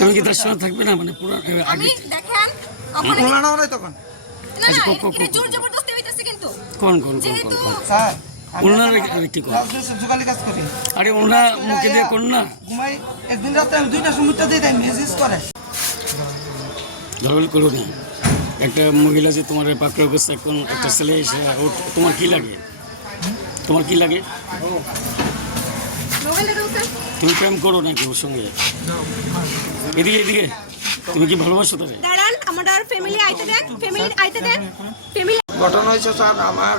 তুমি কি তার সাথে থাকবে না মানে পুরো আগে দেখেন ওখানে ওরাই তখন না না এটা জোর জবরদস্তি হইতাছে কিন্তু কোন স্যার ওনারা কি করে জোগালি কাজ করে আরে ওনারা মুখে দিয়ে কোন না ঘুমাই একদিন রাতে আমি 2টা সমুদ্র দিয়ে দেই মেসেজ করে ধরল করো না একটা মহিলা যে তোমার পাকড়াও করছে কোন একটা ছেলে এসে তোমার কি লাগে তুমি প্রেম করো নাকি ওর সঙ্গে এদিকে তুমি কি ভালোবাসো তারে দাঁড়ান আমাদের ফ্যামিলি আইতে দেন ফ্যামিলি ঘটনা হয়েছে স্যার আমার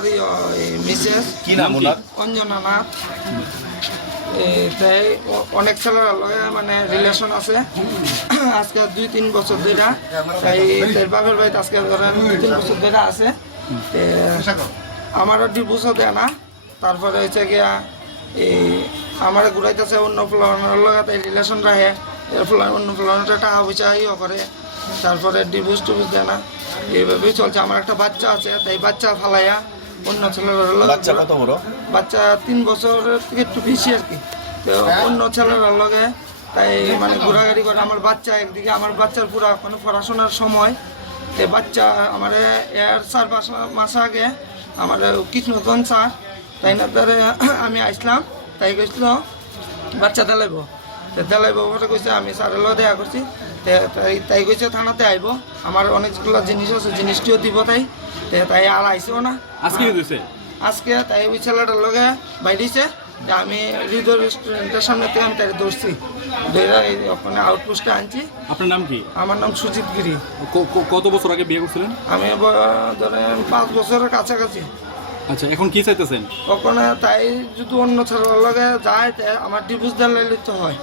মিসেস কি নাম ওনার অঞ্জনা নাথ তাই অনেক ছেলের মানে রিলেশন আছে আজকে 2-3 বছর ধরে তাই বাপের বাড়িতে আজকে ধরেন 2-3 বছর ধরে আছে আমারও ডিভোর্সও দেয় না তারপরে হচ্ছে গিয়া এই আমার ঘুরাইতেছে অন্য ফ্লোনের লগে তাই রিলেশন রাখে অন্য ফ্লোনটা টাকা পয়সা ইয়ে করে তারপরে ডিভোর্স টিভোর্স দেয় না এইভাবেই চলছে আমার একটা বাচ্চা আছে তাই বাচ্চা ফালাইয়া অন্য ছেলের বাচ্চা কত বড় বাচ্চা 3 বছরের থেকে একটু বেশি আর কি তো অন্য ছেলের লগে তাই মানে ঘোরাঘুরি করে আমার বাচ্চা একদিকে আমার বাচ্চার পুরো কোনো পড়াশোনার সময় এই বাচ্চা আমার এর 4-5 মাস আগে আমার কৃষ্ণগঞ্জ স্যার তাই না আমি আসলাম তাই গেছিল বাচ্চা দেলাইব বলে কইছে আমি স্যারের লগে দেখা করছি তাই কইছে থানাতে আইব আমার অনেকগুলো জিনিস আছে জিনিসটিও দিব তাই আর আইসেও না আজকে তাই ওই ছেলেটার লগে বাইরেছে যে আমি হৃদয় রেস্টুরেন্টের সামনে থেকে আমি তাই ধরছি ওখানে আউটপোস্টে আনছি। আপনার নাম কি? আমার নাম সুজিত গিরি। কত বছর আগে বিয়ে করছিলেন? আমি ধরেন 5 বছরের কাছাকাছি। আচ্ছা, এখন কি চাইতেছেন? ওখানে তাই যদি অন্য ছেলের লগে যায় আমার ডিভোর্স দিলে তো হয়।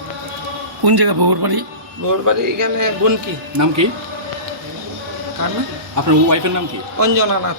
কোন জায়গা বউর বাড়ি? বউর বাড়ি এখানে গুনকি। নাম কি কার না? আপনার ওয়াইফের নাম কি? অঞ্জনা নাথ।